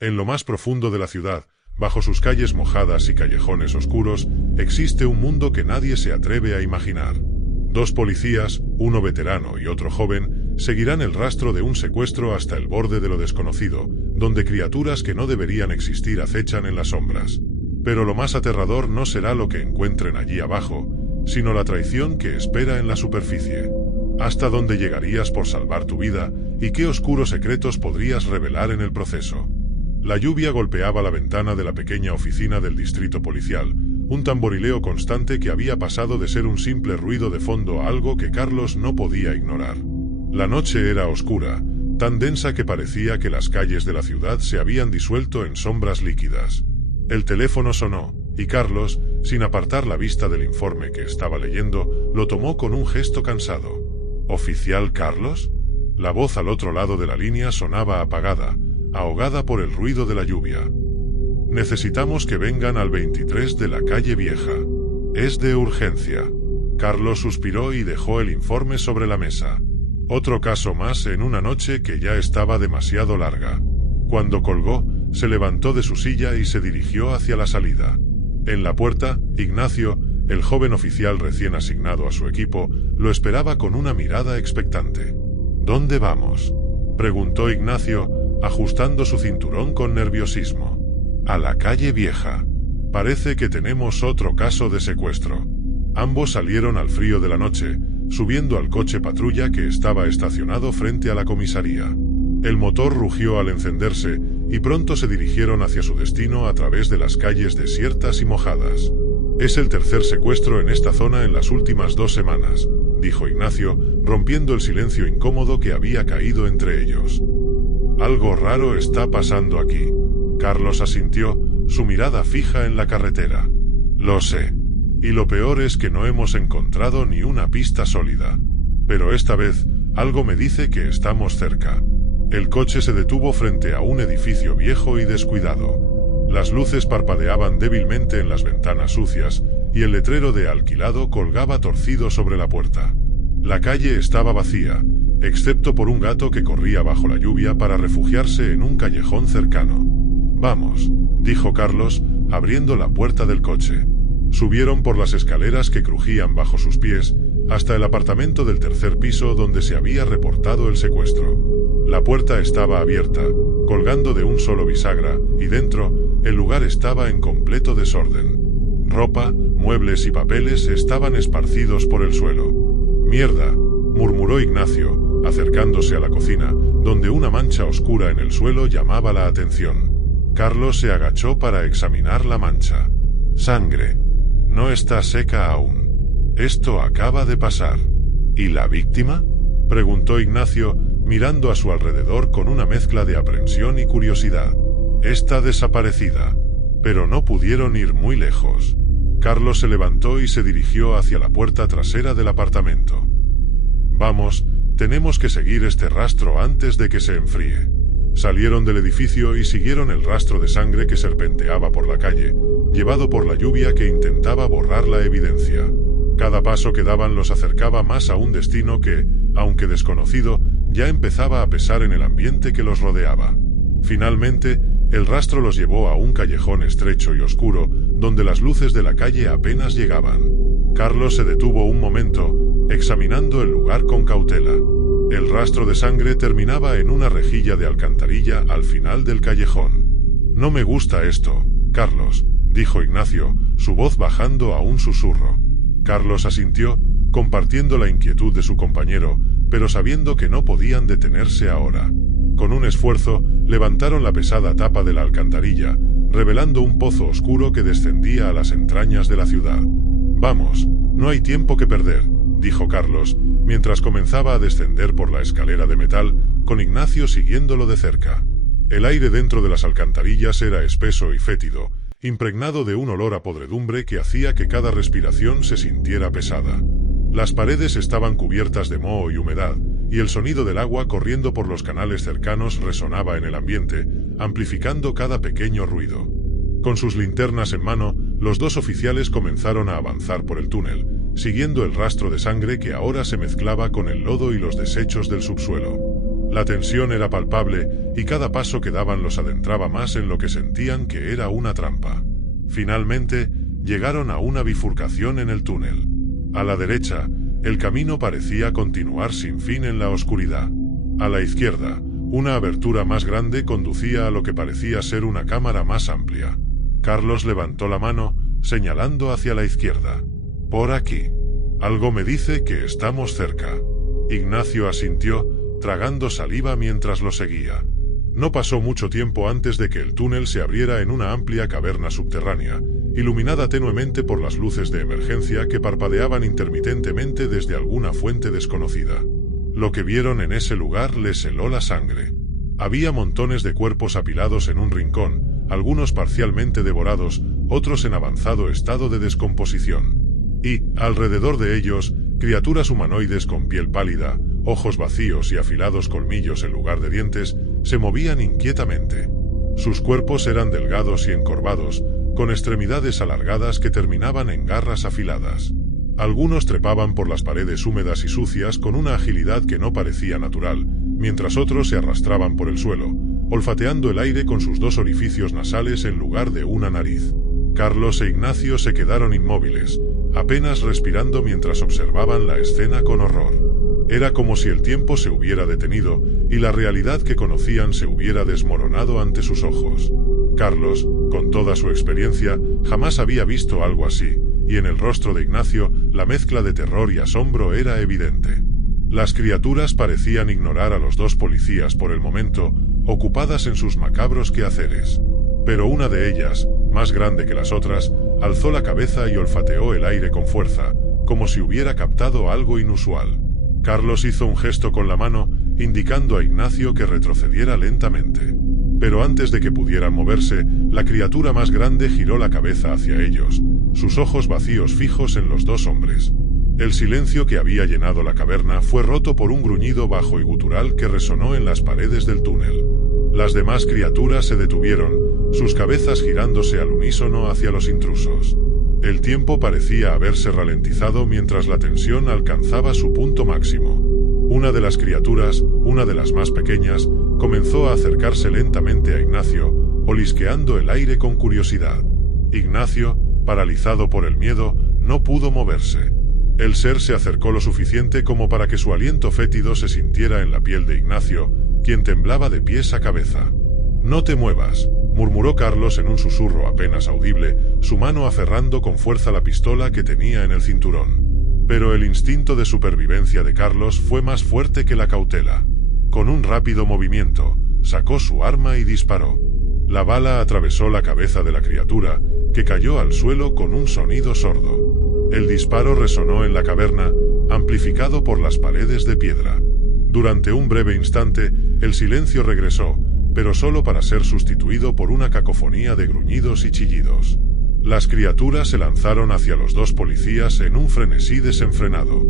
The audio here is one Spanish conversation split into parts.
En lo más profundo de la ciudad, bajo sus calles mojadas y callejones oscuros, existe un mundo que nadie se atreve a imaginar. Dos policías, uno veterano y otro joven, seguirán el rastro de un secuestro hasta el borde de lo desconocido, donde criaturas que no deberían existir acechan en las sombras. Pero lo más aterrador no será lo que encuentren allí abajo, sino la traición que espera en la superficie. ¿Hasta dónde llegarías por salvar tu vida y qué oscuros secretos podrías revelar en el proceso? La lluvia golpeaba la ventana de la pequeña oficina del distrito policial, un tamborileo constante que había pasado de ser un simple ruido de fondo a algo que Carlos no podía ignorar. La noche era oscura, tan densa que parecía que las calles de la ciudad se habían disuelto en sombras líquidas. El teléfono sonó, y Carlos, sin apartar la vista del informe que estaba leyendo, lo tomó con un gesto cansado. ¿Oficial Carlos? La voz al otro lado de la línea sonaba apagada, ahogada por el ruido de la lluvia. Necesitamos que vengan al 23 de la calle Vieja. Es de urgencia. Carlos suspiró y dejó el informe sobre la mesa. Otro caso más en una noche que ya estaba demasiado larga. Cuando colgó, se levantó de su silla y se dirigió hacia la salida. En la puerta, Ignacio, el joven oficial recién asignado a su equipo, lo esperaba con una mirada expectante. ¿Dónde vamos?, preguntó Ignacio, ajustando su cinturón con nerviosismo. A la calle Vieja. Parece que tenemos otro caso de secuestro. Ambos salieron al frío de la noche, subiendo al coche patrulla que estaba estacionado frente a la comisaría. El motor rugió al encenderse, y pronto se dirigieron hacia su destino a través de las calles desiertas y mojadas. Es el tercer secuestro en esta zona en las últimas 2 semanas, dijo Ignacio, rompiendo el silencio incómodo que había caído entre ellos. Algo raro está pasando aquí. Carlos asintió, su mirada fija en la carretera. Lo sé. Y lo peor es que no hemos encontrado ni una pista sólida. Pero esta vez, algo me dice que estamos cerca. El coche se detuvo frente a un edificio viejo y descuidado. Las luces parpadeaban débilmente en las ventanas sucias, y el letrero de alquilado colgaba torcido sobre la puerta. La calle estaba vacía, excepto por un gato que corría bajo la lluvia para refugiarse en un callejón cercano. Vamos, dijo Carlos, abriendo la puerta del coche. Subieron por las escaleras que crujían bajo sus pies, hasta el apartamento del tercer piso donde se había reportado el secuestro. La puerta estaba abierta, colgando de un solo bisagra, y dentro, el lugar estaba en completo desorden. Ropa, muebles y papeles estaban esparcidos por el suelo. «Mierda», murmuró Ignacio, acercándose a la cocina, donde una mancha oscura en el suelo llamaba la atención. Carlos se agachó para examinar la mancha. «Sangre. No está seca aún. Esto acaba de pasar». «¿Y la víctima?», preguntó Ignacio, mirando a su alrededor con una mezcla de aprensión y curiosidad. «Está desaparecida». Pero no pudieron ir muy lejos. Carlos se levantó y se dirigió hacia la puerta trasera del apartamento. «Vamos, tenemos que seguir este rastro antes de que se enfríe». Salieron del edificio y siguieron el rastro de sangre que serpenteaba por la calle, llevado por la lluvia que intentaba borrar la evidencia. Cada paso que daban los acercaba más a un destino que, aunque desconocido, ya empezaba a pesar en el ambiente que los rodeaba. Finalmente, el rastro los llevó a un callejón estrecho y oscuro, donde las luces de la calle apenas llegaban. Carlos se detuvo un momento, examinando el lugar con cautela. El rastro de sangre terminaba en una rejilla de alcantarilla al final del callejón. «No me gusta esto, Carlos», dijo Ignacio, su voz bajando a un susurro. Carlos asintió, compartiendo la inquietud de su compañero, pero sabiendo que no podían detenerse ahora. Con un esfuerzo, levantaron la pesada tapa de la alcantarilla, revelando un pozo oscuro que descendía a las entrañas de la ciudad. «Vamos, no hay tiempo que perder», dijo Carlos, mientras comenzaba a descender por la escalera de metal, con Ignacio siguiéndolo de cerca. El aire dentro de las alcantarillas era espeso y fétido, impregnado de un olor a podredumbre que hacía que cada respiración se sintiera pesada. Las paredes estaban cubiertas de moho y humedad, y el sonido del agua corriendo por los canales cercanos resonaba en el ambiente, amplificando cada pequeño ruido. Con sus linternas en mano, los dos oficiales comenzaron a avanzar por el túnel, siguiendo el rastro de sangre que ahora se mezclaba con el lodo y los desechos del subsuelo. La tensión era palpable y cada paso que daban los adentraba más en lo que sentían que era una trampa. Finalmente, llegaron a una bifurcación en el túnel. A la derecha, el camino parecía continuar sin fin en la oscuridad. A la izquierda, una abertura más grande conducía a lo que parecía ser una cámara más amplia. Carlos levantó la mano, señalando hacia la izquierda. «Por aquí. Algo me dice que estamos cerca». Ignacio asintió, tragando saliva mientras lo seguía. No pasó mucho tiempo antes de que el túnel se abriera en una amplia caverna subterránea, iluminada tenuemente por las luces de emergencia que parpadeaban intermitentemente desde alguna fuente desconocida. Lo que vieron en ese lugar les heló la sangre. Había montones de cuerpos apilados en un rincón, algunos parcialmente devorados, otros en avanzado estado de descomposición. Y, alrededor de ellos, criaturas humanoides con piel pálida, ojos vacíos y afilados colmillos en lugar de dientes, se movían inquietamente. Sus cuerpos eran delgados y encorvados, con extremidades alargadas que terminaban en garras afiladas. Algunos trepaban por las paredes húmedas y sucias con una agilidad que no parecía natural, mientras otros se arrastraban por el suelo, olfateando el aire con sus dos orificios nasales en lugar de una nariz. Carlos e Ignacio se quedaron inmóviles, apenas respirando mientras observaban la escena con horror. Era como si el tiempo se hubiera detenido y la realidad que conocían se hubiera desmoronado ante sus ojos. Carlos, con toda su experiencia, jamás había visto algo así, y en el rostro de Ignacio, la mezcla de terror y asombro era evidente. Las criaturas parecían ignorar a los dos policías por el momento, ocupadas en sus macabros quehaceres. Pero una de ellas, más grande que las otras, alzó la cabeza y olfateó el aire con fuerza, como si hubiera captado algo inusual. Carlos hizo un gesto con la mano, indicando a Ignacio que retrocediera lentamente. Pero antes de que pudieran moverse, la criatura más grande giró la cabeza hacia ellos, sus ojos vacíos fijos en los dos hombres. El silencio que había llenado la caverna fue roto por un gruñido bajo y gutural que resonó en las paredes del túnel. Las demás criaturas se detuvieron, sus cabezas girándose al unísono hacia los intrusos. El tiempo parecía haberse ralentizado mientras la tensión alcanzaba su punto máximo. Una de las criaturas, una de las más pequeñas, comenzó a acercarse lentamente a Ignacio, olisqueando el aire con curiosidad. Ignacio, paralizado por el miedo, no pudo moverse. El ser se acercó lo suficiente como para que su aliento fétido se sintiera en la piel de Ignacio, quien temblaba de pies a cabeza. «No te muevas», murmuró Carlos en un susurro apenas audible, su mano aferrando con fuerza la pistola que tenía en el cinturón. Pero el instinto de supervivencia de Carlos fue más fuerte que la cautela. Con un rápido movimiento, sacó su arma y disparó. La bala atravesó la cabeza de la criatura, que cayó al suelo con un sonido sordo. El disparo resonó en la caverna, amplificado por las paredes de piedra. Durante un breve instante, el silencio regresó, pero solo para ser sustituido por una cacofonía de gruñidos y chillidos. Las criaturas se lanzaron hacia los dos policías en un frenesí desenfrenado.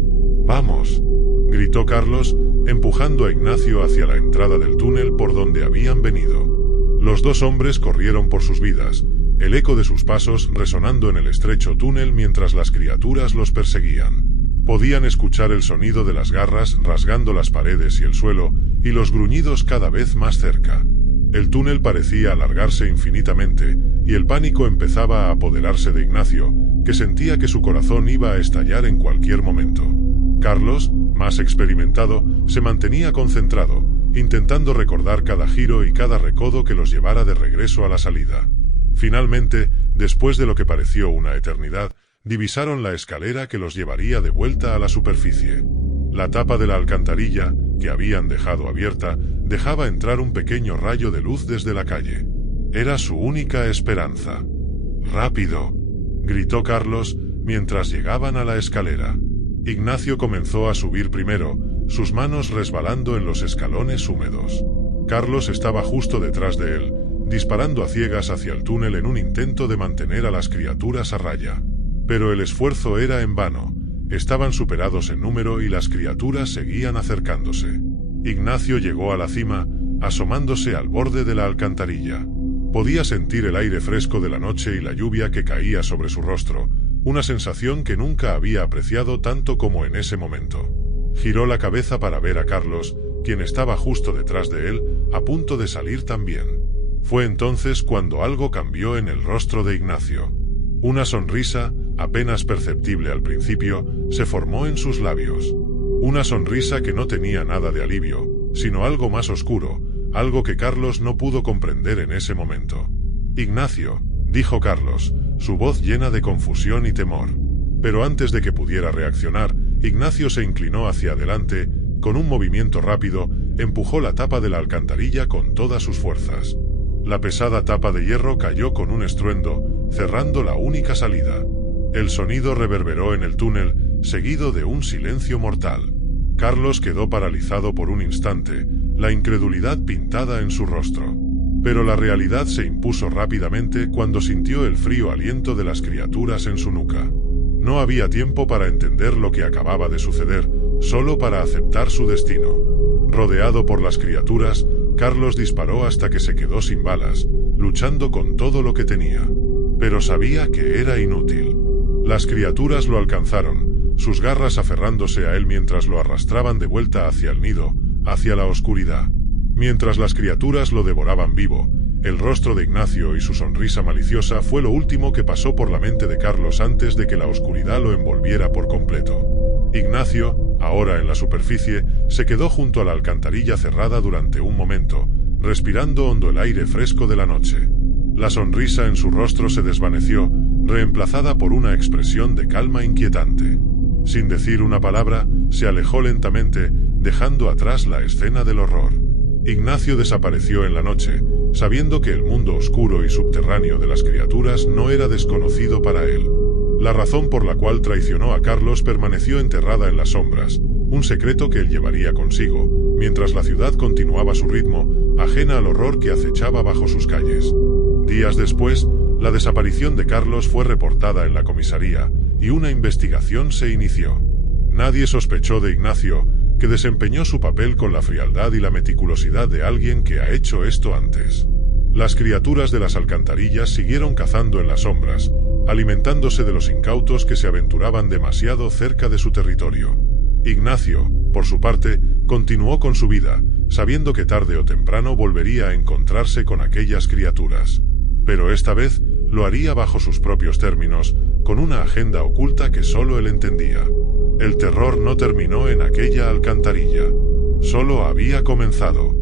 «¡Vamos!», gritó Carlos, empujando a Ignacio hacia la entrada del túnel por donde habían venido. Los dos hombres corrieron por sus vidas, el eco de sus pasos resonando en el estrecho túnel mientras las criaturas los perseguían. Podían escuchar el sonido de las garras rasgando las paredes y el suelo, y los gruñidos cada vez más cerca. El túnel parecía alargarse infinitamente, y el pánico empezaba a apoderarse de Ignacio, que sentía que su corazón iba a estallar en cualquier momento. Carlos, más experimentado, se mantenía concentrado, intentando recordar cada giro y cada recodo que los llevara de regreso a la salida. Finalmente, después de lo que pareció una eternidad, divisaron la escalera que los llevaría de vuelta a la superficie. La tapa de la alcantarilla, que habían dejado abierta, dejaba entrar un pequeño rayo de luz desde la calle. Era su única esperanza. «¡Rápido!», gritó Carlos, mientras llegaban a la escalera. Ignacio comenzó a subir primero, sus manos resbalando en los escalones húmedos. Carlos estaba justo detrás de él, disparando a ciegas hacia el túnel en un intento de mantener a las criaturas a raya. Pero el esfuerzo era en vano. Estaban superados en número y las criaturas seguían acercándose. Ignacio llegó a la cima, asomándose al borde de la alcantarilla. Podía sentir el aire fresco de la noche y la lluvia que caía sobre su rostro, una sensación que nunca había apreciado tanto como en ese momento. Giró la cabeza para ver a Carlos, quien estaba justo detrás de él, a punto de salir también. Fue entonces cuando algo cambió en el rostro de Ignacio. Una sonrisa, apenas perceptible al principio, se formó en sus labios. Una sonrisa que no tenía nada de alivio, sino algo más oscuro, algo que Carlos no pudo comprender en ese momento. «Ignacio», dijo Carlos, su voz llena de confusión y temor. Pero antes de que pudiera reaccionar, Ignacio se inclinó hacia adelante, con un movimiento rápido, empujó la tapa de la alcantarilla con todas sus fuerzas. La pesada tapa de hierro cayó con un estruendo, cerrando la única salida. El sonido reverberó en el túnel, seguido de un silencio mortal. Carlos quedó paralizado por un instante, la incredulidad pintada en su rostro. Pero la realidad se impuso rápidamente cuando sintió el frío aliento de las criaturas en su nuca. No había tiempo para entender lo que acababa de suceder, solo para aceptar su destino. Rodeado por las criaturas, Carlos disparó hasta que se quedó sin balas, luchando con todo lo que tenía. Pero sabía que era inútil. Las criaturas lo alcanzaron, sus garras aferrándose a él mientras lo arrastraban de vuelta hacia el nido, hacia la oscuridad. Mientras las criaturas lo devoraban vivo, el rostro de Ignacio y su sonrisa maliciosa fue lo último que pasó por la mente de Carlos antes de que la oscuridad lo envolviera por completo. Ignacio, ahora en la superficie, se quedó junto a la alcantarilla cerrada durante un momento, respirando hondo el aire fresco de la noche. La sonrisa en su rostro se desvaneció, reemplazada por una expresión de calma inquietante. Sin decir una palabra, se alejó lentamente, dejando atrás la escena del horror. Ignacio desapareció en la noche, sabiendo que el mundo oscuro y subterráneo de las criaturas no era desconocido para él. La razón por la cual traicionó a Carlos permaneció enterrada en las sombras, un secreto que él llevaría consigo, mientras la ciudad continuaba su ritmo, ajena al horror que acechaba bajo sus calles. Días después, la desaparición de Carlos fue reportada en la comisaría, y una investigación se inició. Nadie sospechó de Ignacio, que desempeñó su papel con la frialdad y la meticulosidad de alguien que ha hecho esto antes. Las criaturas de las alcantarillas siguieron cazando en las sombras, alimentándose de los incautos que se aventuraban demasiado cerca de su territorio. Ignacio, por su parte, continuó con su vida, sabiendo que tarde o temprano volvería a encontrarse con aquellas criaturas. Pero esta vez, lo haría bajo sus propios términos, con una agenda oculta que solo él entendía. El terror no terminó en aquella alcantarilla. Solo había comenzado.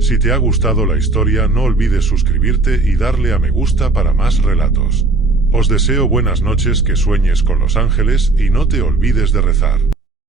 Si te ha gustado la historia, no olvides suscribirte y darle a me gusta para más relatos. Os deseo buenas noches, que sueñes con los ángeles y no te olvides de rezar.